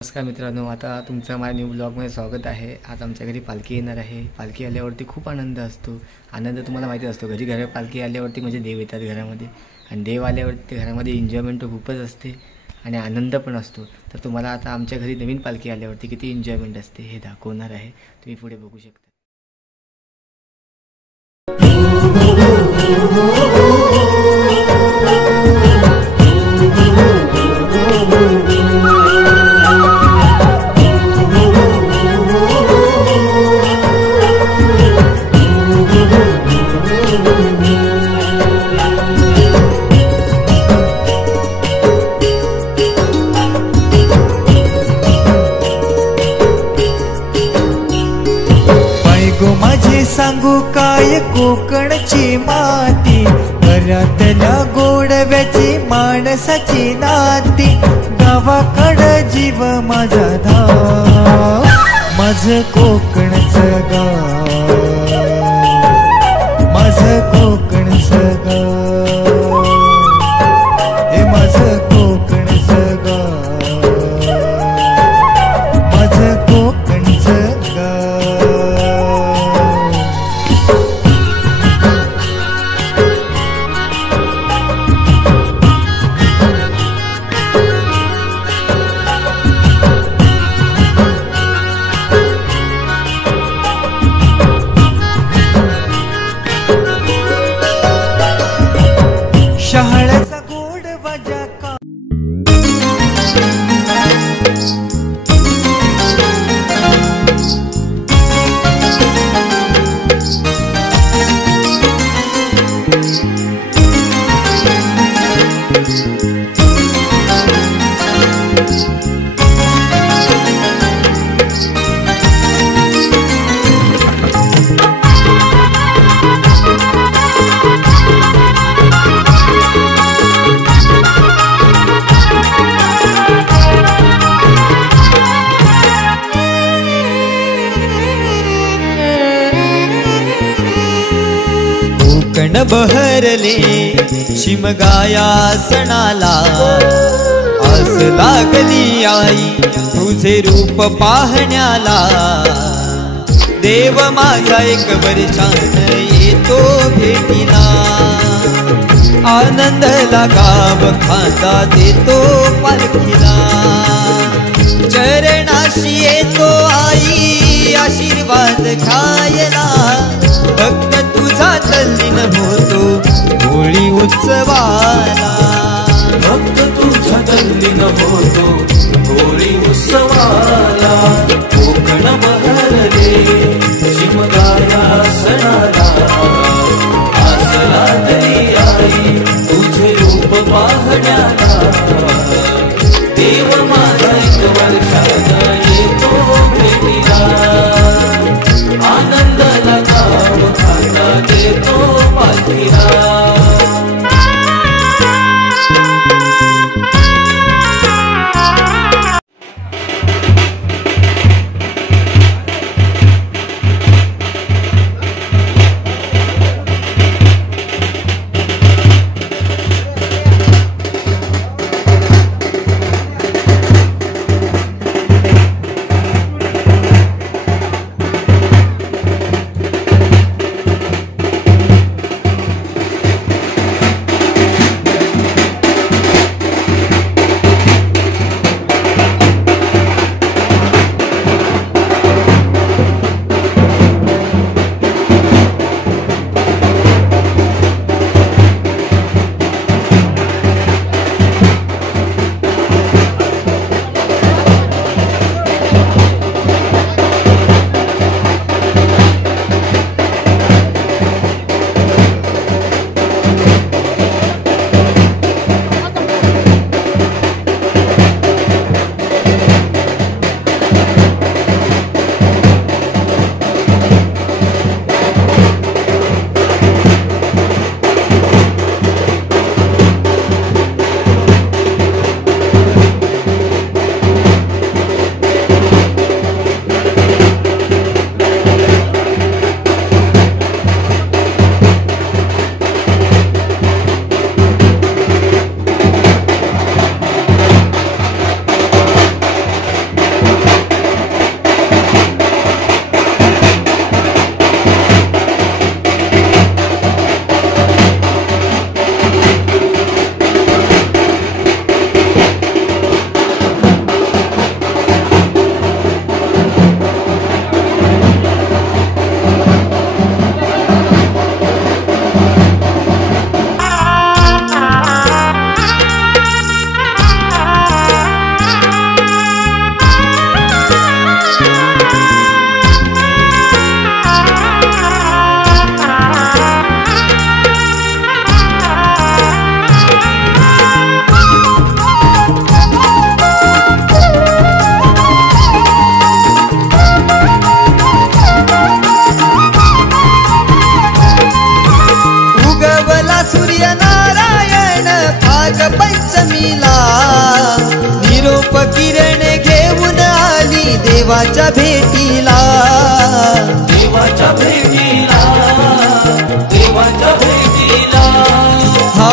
नमस्कार मित्रांनो, आता तुमचं माझ्या न्यू ब्लॉगमध्ये स्वागत आहे. आज आमच्या घरी पालखी येणार आहे. पालखी आल्यावरती खूप आनंद असतो. आनंद तुम्हाला माहिती असतो, घरी पालखी आल्यावरती म्हणजे देव येतात घरामध्ये, आणि देव आल्यावरती घरामध्ये एन्जॉयमेंट तर खूपच असते आणि आनंद पण असतो. तर तुम्हाला आता आमच्या घरी नवीन पालखी आल्यावरती किती एन्जॉयमेंट असते हे दाखवणार आहे. तुम्ही पुढे बघू शकता. माझी सांगू काय कोकणची माती, घरातल्या गोडव्याची माणसाची नाती, गावाकडं जीव माझा धाव, माझं कोकणचं गाव, माझं कोकणचं गाव, हे माझं कोकणचं गाव, माझं कोकणचं गाव. शहाळ्याचा गोड वाजा का कोकण बहरले शिमगाया सणाला, आस लागली आई तुझे रूप पाहण्याला, देव माझा एक वर्षान येतो भेटीला, आनंद लागाव खांदा देतो पालखीला, चरणाशी येतो आई आशीर्वाद खायला, भक्त तुझा तल्लीन होतो होळी उत्सवाला, भक्त तुझा तल्लीन होतो होळी उत्सवाला, कोकण बहरले शिमगाया सणाला, आस लागली आई तुझे रूप पाहण्याला, देव माझा एक वर्षान येतो भेटीला, आनंद लगाव खांदा देतो पालखीला. देवाच्या भेटीला, देवाच्या भेटीला, देवाच्या भेटीला. हा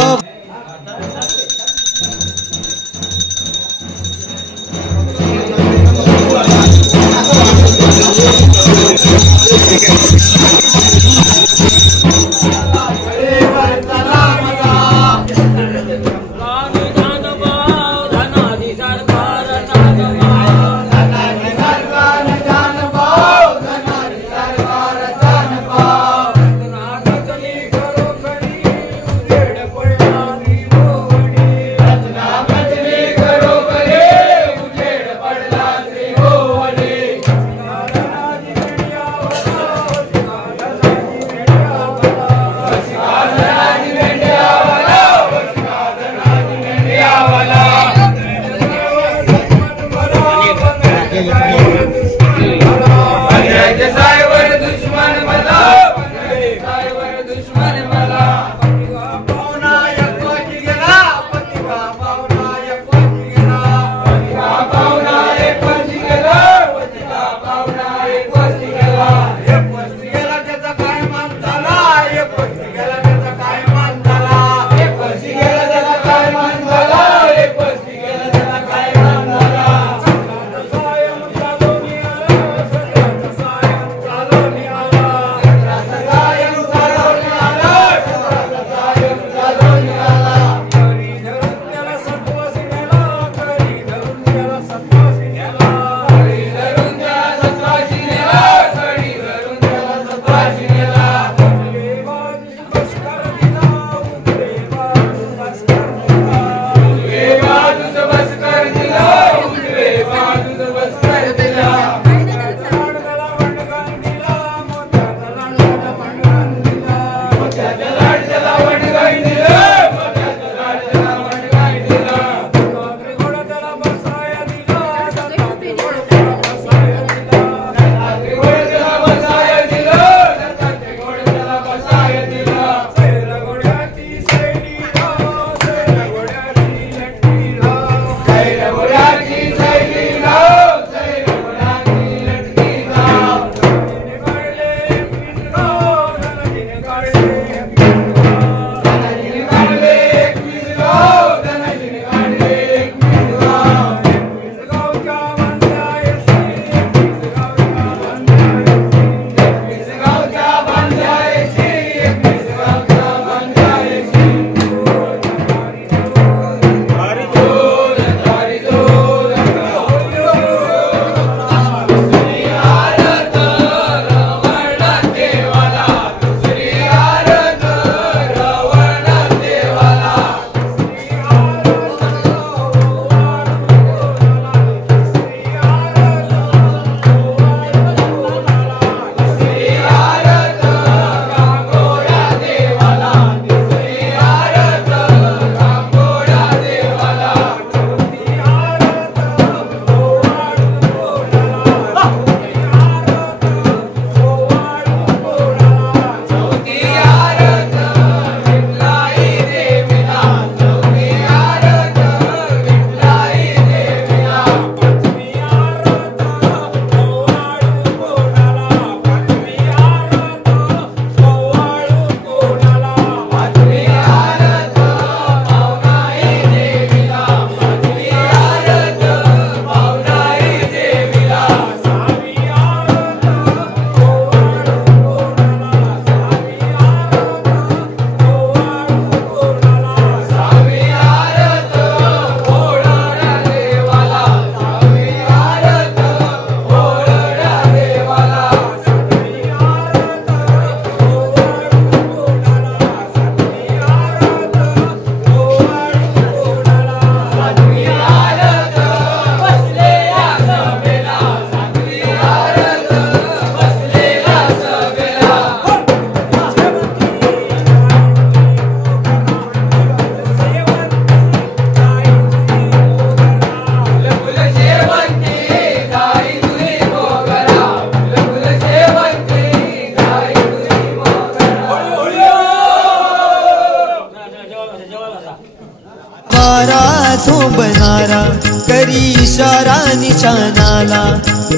इशारा निशाणाला,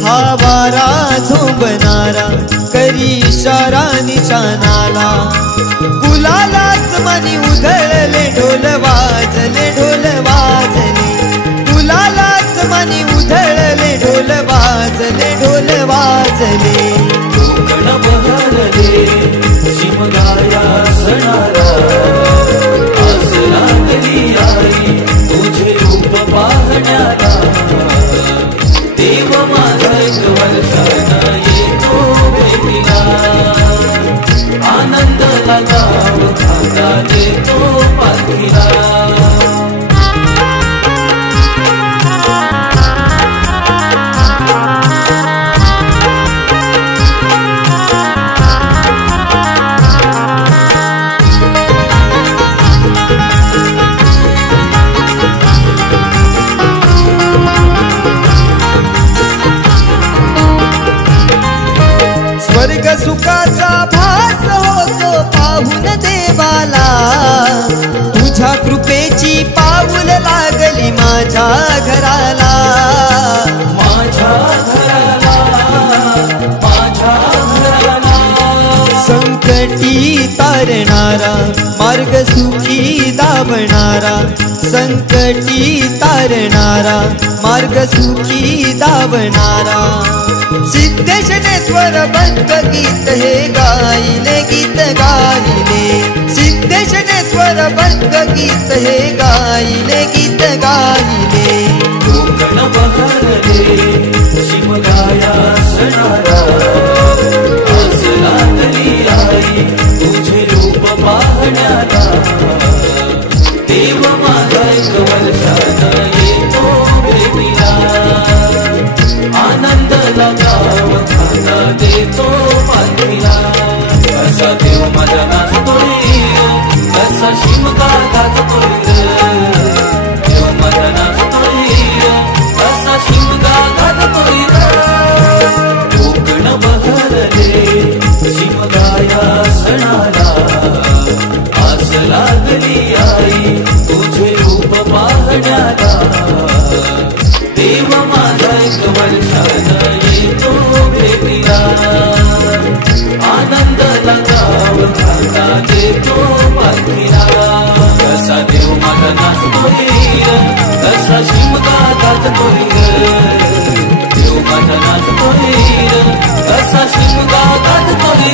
हा वारा झोंबणारा करी इशारा निशाणाला. गुलालास मनी उधळले ढोल वाजले, ढोल वाजले. गुलालास मनी उधळले ढोल वाजले, ढोल वाजले. कोकण बहरले शिमगाया सणाला, आस लागली आई तुझे रूप पाहण्याला. देव माझा एक वर्षानं येतो भेटीला, आनंदाला गाव खाता देतो पालखीला. स्वर्ग सुखाचा भास होतो पाहून देवाला, तुझ्या कृपेची पाऊल लागली माझ्या घराला. माझ्या घराला, माझ्या घराला. संकटी तारणारा मार्ग सुखी दावणारा, संकटी तारणारा मार्ग सुखी दावणारा. सिद्धेशनेश्वर बंद गीत हे गायले, गीत गायले. सिद्धेशनेश्वर बंद गीत हे गायले, गीत गायले. कोकण बहरले शिमगाया सणाला, आस लागली आई तुझे रूप पाहण्याला. देव माझा एक वर्षानं येतो भेटीला, आनंदाला गाव खाता देतो पालखीला. कसा देव माझा नाचतोय, कसा शिमगा गाजतोय. देव माझा नाचतोय, कसा शिमगा गाजतोय. कोकण बहरले शिमगाया सणाला, आस लागली आई तुझे रूप पाहण्याला. देव माझा एक वर्षानं येतो भेटीला, आनंदाला गाव खाता देतो पालखीला. कसा देव माझा नाचतोय, कसा शिमगा गाजतोय. देव माझा नाचतोय, कसा शिमगा गाजतोय.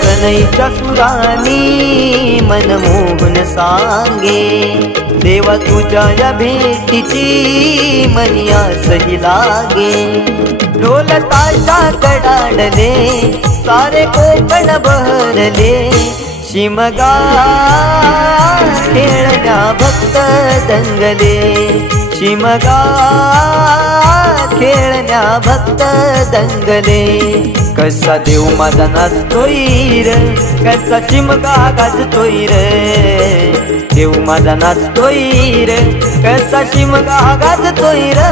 सनईच्या सुरानी मनमोहन सांगे, देवा तुझ्या या भेटीची मनी आसही लागे. ढोल ताशा कडाडले सारे कोकण बहरले, शिमगा खेळण्या भक्त दंगले. शिमगा खेळण्या भक्त दंगले. कसा देव माझा नाचतोय र, कसा शिमगा गाजतोय र. देव माझा नाचतोय र, कसा शिमगा गाजतोय र.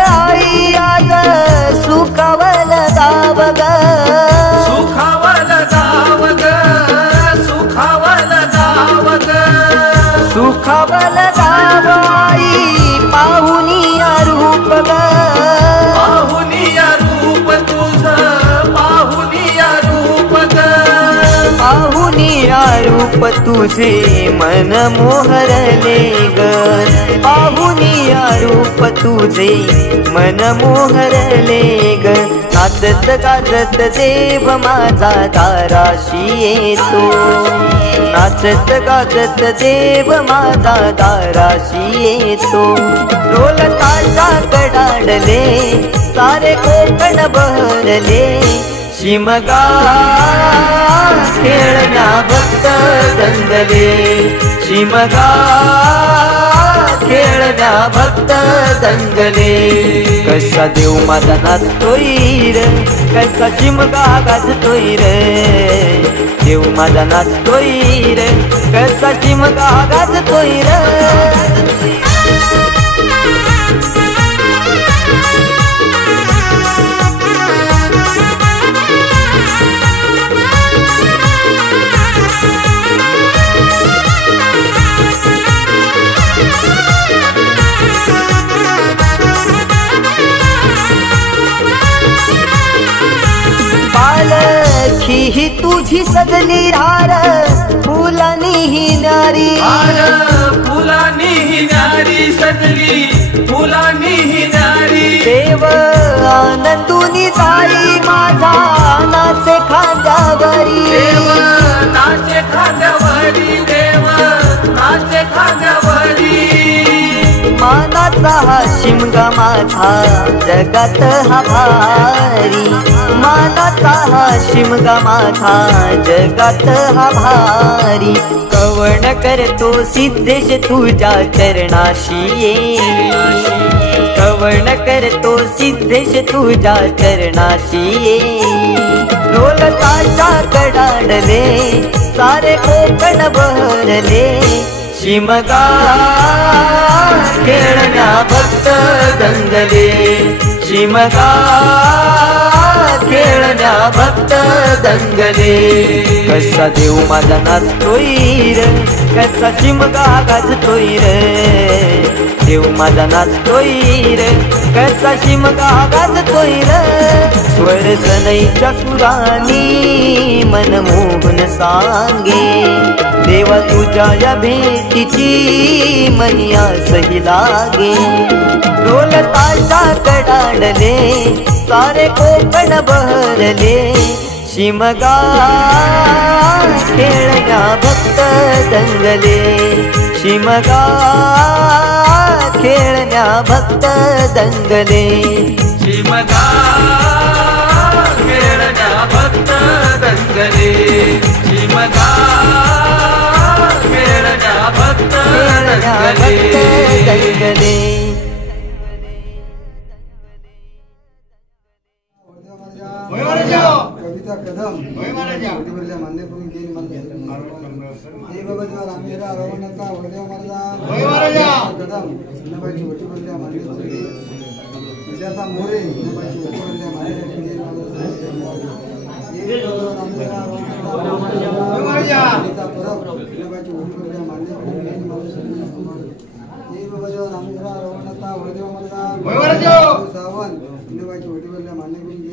आई आज सुखावल गाव ग, सुखावल गाव रूप तुझे मन मोहरले ग, पाहुनिया रूप तुझे मन मोहरले ग. नाचत गाजत देव माझा दाराशी येतो, नाचत गाजत देव माझा दाराशी येतो. ढोल ताशा कडाडले सारे कोकण बहरले, शिमगा खेळण्या भक्त दंगले, शिमगा खेळण्या भक्त दंगले. कसा देव माझा नाचतोय र, कसा शिमगा गाजतोय र, देव माझा नाचतोय र, कसा शिमगा गाजतोय र. पालखी ही तुझी सजली हार फुलानी ही नारी, फुलानी ही नारी सजली, फुलानी ही नारी. देव आनंदुनी जाई माझा नाचे खांद्यावरी, देव नाचे खांद्यावरी, देव नाचे खांद्यावरी. मानाचा हा शिमगा माझा जगात हा भारी, मानाचा हा शिमगा माझा जगात हा भारी. कवण करतो सिद्धेश तुझ्या चरणाशी ये, कवण करतो सिद्धेश तुझ्या चरणाशी ये. ढोल ताशा कडाडले सारे कोकण बहरले, शिमगा खेळण्या भक्त दंगले, शिमगा खेळण्या भक्त दंगले. कसा देव माझा नाचतोय र, कसा शिमगा गाजतोय र, देव माझा नाचतोय र, कसा शिमगा गाजतोय र. स्वर सनईच्या सुरानी मन मोहन सांगे, देवा तुझ्या या भेटीची मनी आसही लागे. ढोल ताशा कडाडले सारे कोकण बहरले, शिमगा खेळण्या भक्त दंगले, शिमगा खेळण्या भक्त दंगले, शिमगा खेळण्या भक्त दंगले, शिमगा खेळण्या भक्त दंगले. कविता कदम वडीवरल्या मान्य करून घेईन हे बाबा देवा रामेरा रवणाचा वडदेव महाराजा कदम हिनाबाईची वडीवरल्या मान्य करून घेईन. विद्याता मोरे हिनाबाईची वडीवरल्या मान्य करून घेईन रामेरा रवणाचा परब हिनाबाईची वडीवरल्या मान्य करून घेईन. हे बाबा देवा रामेरा रवणाचा वडदेव महाराजा सावंत हिनाबाईची वडीवरल्या मान्य करून घेईन.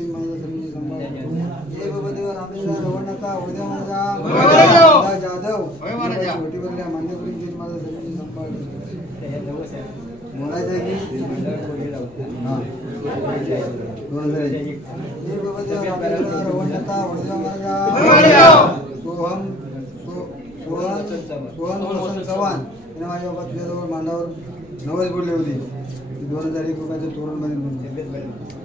हे बाबा देवा रामेश्वर रवणाचा वडदेव महाराजा जाधव वटीवरल्या मान्य करून घेईन. माझा सर्वांची संभाळ बोलायचं आहे की हां 2001. हे बाबा देवा रामेश्वर रवणाचा वडदेव महाराजा सोहन वसंत चव्हाण यांना माझ्या बाबा तुझ्याजवळ मांडावर नवस बोलले होते. 2001 रुपयाचं तोरण बांधले,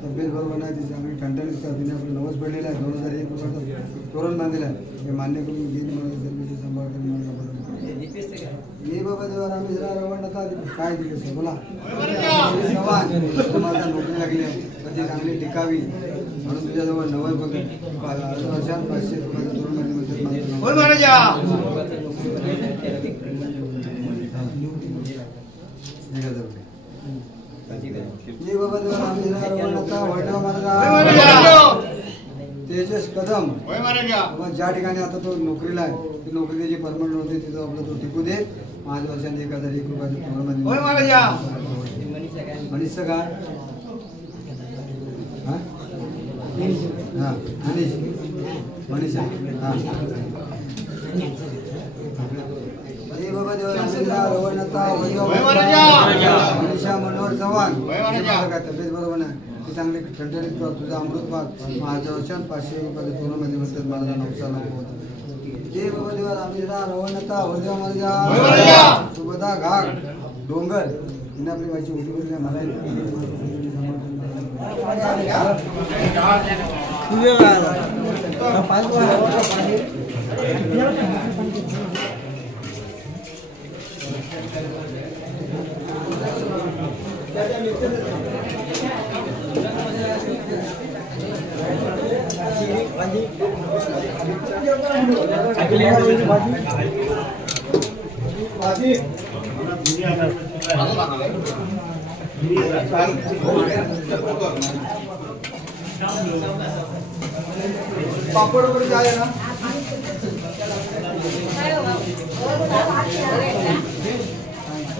तब्येत बरोबर नाही, ती चांगली ठणठणीत का तिने आपलं नवस पडलेला आहे. 2001 रुपयाचं तोरण बांधलेलं आहे, हे मान्य करून घेईन. मला सर्वांची सांभाळ करून हे बाबा देवा रामेश्वर रवणाचा काय दिलं बोला चव्हाण माझा नोकरी लागली आहे, पण ती चांगली टिकावी म्हणून तुझ्याजवळ नवस बघ वर्षात 500 रुपयाचं तोरण बांधले. हे बाबा देवा रामेश्वर रवणाचा वडदेव महाराजा तेजस कदम बाबा ज्या ठिकाणी आता तो नोकरीला आहे, ती नोकरी त्याची परमनंट होते, तिथं आपला तो टिकू दे. 5 वर्षांनी 1001 रुपयाचं तोरण मनीषचं काय हां मनीष हां हे बाबा देवा रवळनाथा मनीषा मनोहर चव्हाण काय तब्येत बरोबर नाही ती चांगली ठणठणीत कर तुझा अमृत माझं वचन 500 रुपयाच्या तोरणामध्ये म्हणतात माझा नवसा नको हे बाबा देवा रामलीला रवळनाथा वैदेवा माझ्या सुभदा घाट डोंगर हिने आपली व्हायची उठी बोलली पापड वगैरे काय आहे ना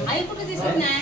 आई कुठे दिसत नाही